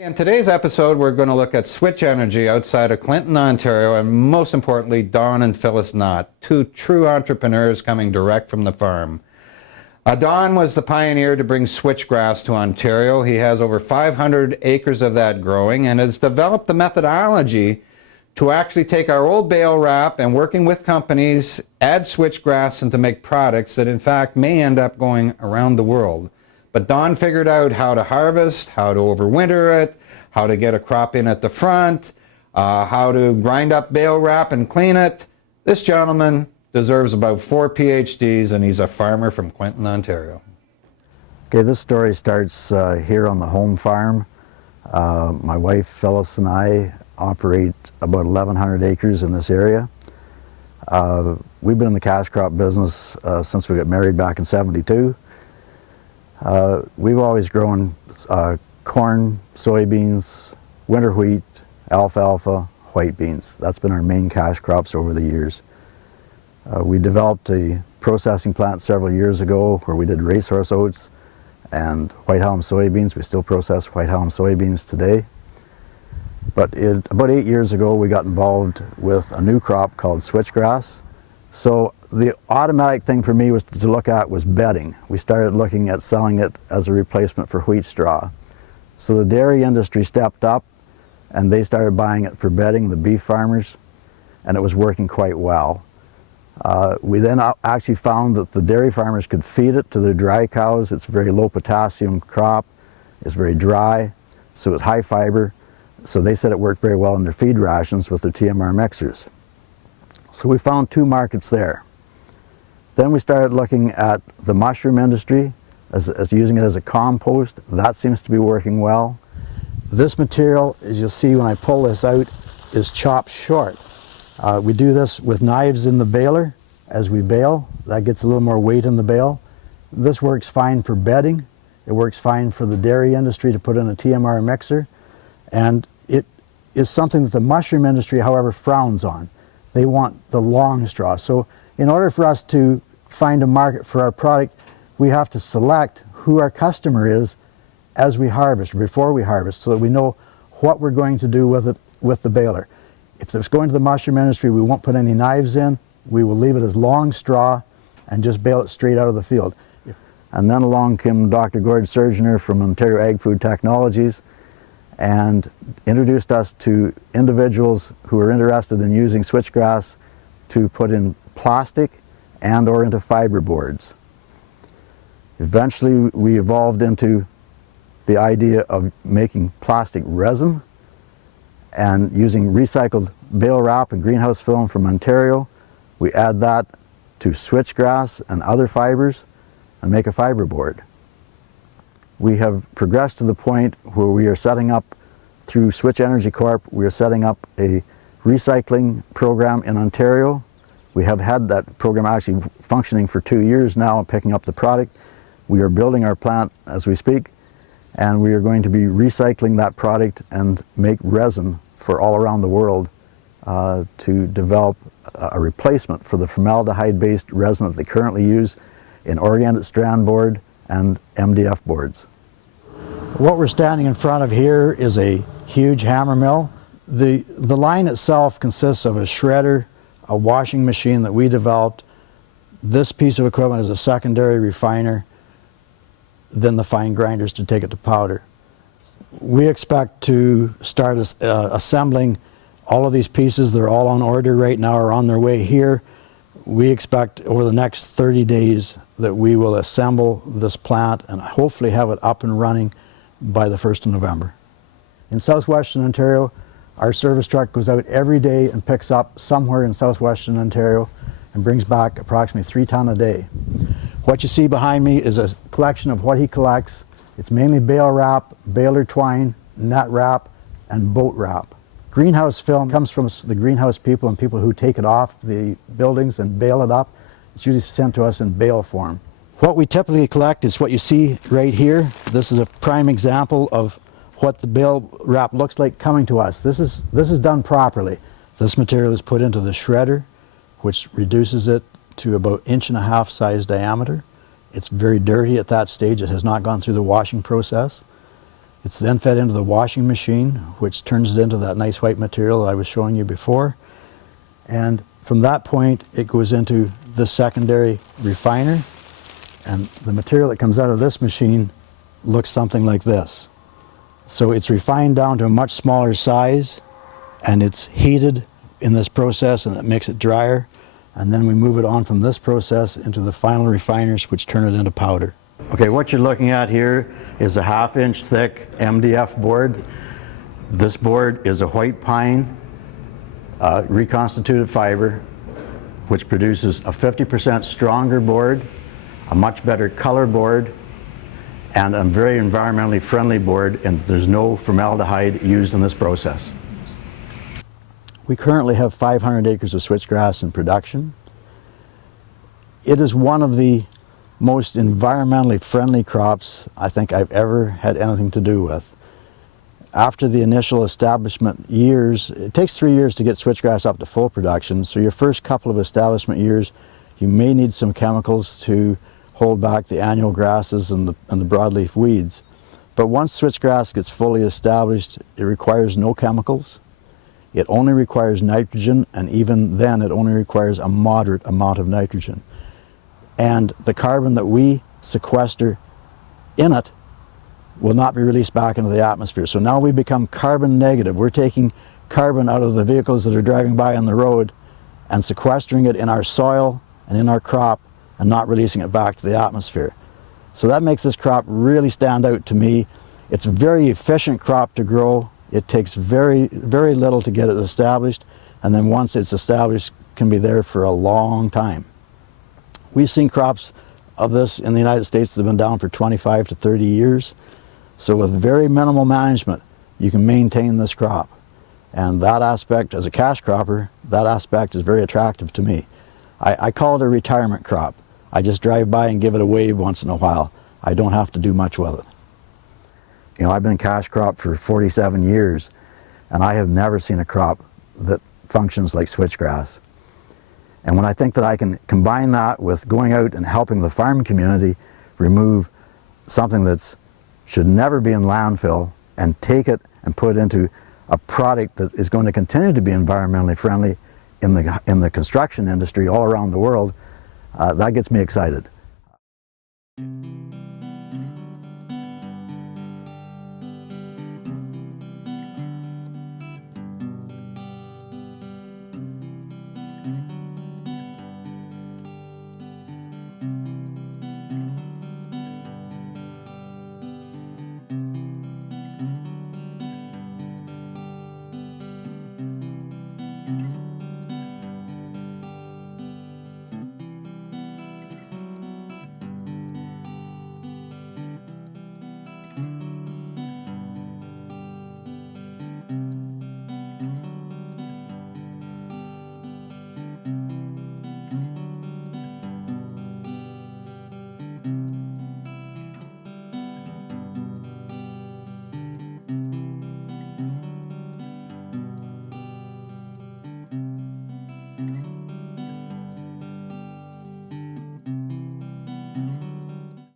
In today's episode, we're going to look at Switch Energy outside of Clinton, Ontario, and most importantly, Don and Phyllis Knott, two true entrepreneurs coming direct from the farm. Don was the pioneer to bring switchgrass to Ontario. He has over 500 acres of that growing and has developed the methodology to actually take our old bale wrap and, working with companies, add switchgrass and to make products that in fact may end up going around the world. But Don figured out how to harvest, how to overwinter it, how to get a crop in at the front, how to grind up bale wrap and clean it. This gentleman deserves about 4 PhDs, and he's a farmer from Clinton, Ontario. Okay, this story starts here on the home farm. My wife Phyllis and I operate about 1,100 acres in this area. We've been in the cash crop business since we got married back in '72. We've always grown corn, soybeans, winter wheat, alfalfa, white beans. That's been our main cash crops over the years. We developed a processing plant several years ago where we did racehorse oats and white Hallam soybeans. We still process white Hallam soybeans today. But about 8 years ago, we got involved with a new crop called switchgrass. So the automatic thing for me was to look at was bedding. We started looking at selling it as a replacement for wheat straw. So the dairy industry stepped up and they started buying it for bedding, the beef farmers, and it was working quite well. We then actually found that the dairy farmers could feed it to their dry cows. It's a very low potassium crop, it's very dry, so it's high fiber. So they said it worked very well in their feed rations with their TMR mixers. So we found two markets there. Then we started looking at the mushroom industry as using it as a compost. That seems to be working well. This material, as you'll see when I pull this out, is chopped short. We do this with knives in the baler as we bale. That gets a little more weight in the bale. This works fine for bedding. It works fine for the dairy industry to put in a TMR mixer. And it is something that the mushroom industry, however, frowns on. They want the long straw. So in order for us to find a market for our product, we have to select who our customer is as we harvest, before we harvest, so that we know what we're going to do with it, with the baler. If it's going to the mushroom industry, we won't put any knives in. We will leave it as long straw and just bale it straight out of the field. And then along came Dr. Gord Surgener from Ontario Agri-Food Technologies and introduced us to individuals who are interested in using switchgrass to put in plastic and or into fiber boards. Eventually we evolved into the idea of making plastic resin and using recycled bale wrap and greenhouse film from Ontario. We add that to switchgrass and other fibers and make a fiber board. We have progressed to the point where we are setting up, through Switch Energy Corp, we are setting up a recycling program in Ontario. We have had that program actually functioning for 2 years now and picking up the product. We are building our plant as we speak, and we are going to be recycling that product and make resin for all around the world to develop a replacement for the formaldehyde-based resin that they currently use in organic strand board and MDF boards. What we're standing in front of here is a huge hammer mill. The line itself consists of a shredder, a washing machine that we developed. This piece of equipment is a secondary refiner, then the fine grinders to take it to powder. We expect to start assembling all of these pieces. They're all on order right now or on their way here. We expect over the next 30 days that we will assemble this plant and hopefully have it up and running by the 1st of November. In southwestern Ontario, our service truck goes out every day and picks up somewhere in southwestern Ontario and brings back approximately 3 tons a day. What you see behind me is a collection of what he collects. It's mainly bale wrap, baler twine, net wrap, and boat wrap. Greenhouse film comes from the greenhouse people and people who take it off the buildings and bale it up. It's usually sent to us in bale form. What we typically collect is what you see right here. This is a prime example of what the bale wrap looks like coming to us. This is done properly. This material is put into the shredder, which reduces it to about 1.5 inch size diameter. It's very dirty at that stage. It has not gone through the washing process. It's then fed into the washing machine, which turns it into that nice white material that I was showing you before. And from that point, it goes into the secondary refiner. And the material that comes out of this machine looks something like this. So it's refined down to a much smaller size, and it's heated in this process, and it makes it drier. And then we move it on from this process into the final refiners, which turn it into powder. Okay, what you're looking at here is a 1/2 inch thick MDF board. This board is a white pine reconstituted fiber, which produces a 50% stronger board, a much better color board, and a very environmentally friendly board, and there's no formaldehyde used in this process. We currently have 500 acres of switchgrass in production. It is one of the most environmentally friendly crops I think I've ever had anything to do with. After the initial establishment years, it takes 3 years to get switchgrass up to full production, so your first couple of establishment years you may need some chemicals to hold back the annual grasses and the broadleaf weeds. But once switchgrass gets fully established, it requires no chemicals. It only requires nitrogen, and even then it only requires a moderate amount of nitrogen. And the carbon that we sequester in it will not be released back into the atmosphere. So now we become carbon negative. We're taking carbon out of the vehicles that are driving by on the road and sequestering it in our soil and in our crop and not releasing it back to the atmosphere. So that makes this crop really stand out to me. It's a very efficient crop to grow. It takes very little to get it established, and then once it's established, it can be there for a long time. We've seen crops of this in the United States that have been down for 25 to 30 years. So with very minimal management, you can maintain this crop. And that aspect, as a cash cropper, that aspect is very attractive to me. I call it a retirement crop. I just drive by and give it a wave once in a while. I don't have to do much with it. You know, I've been cash crop for 47 years, and I have never seen a crop that functions like switchgrass. And when I think that I can combine that with going out and helping the farm community remove something that should never be in landfill and take it and put it into a product that is going to continue to be environmentally friendly in the construction industry all around the world, that gets me excited.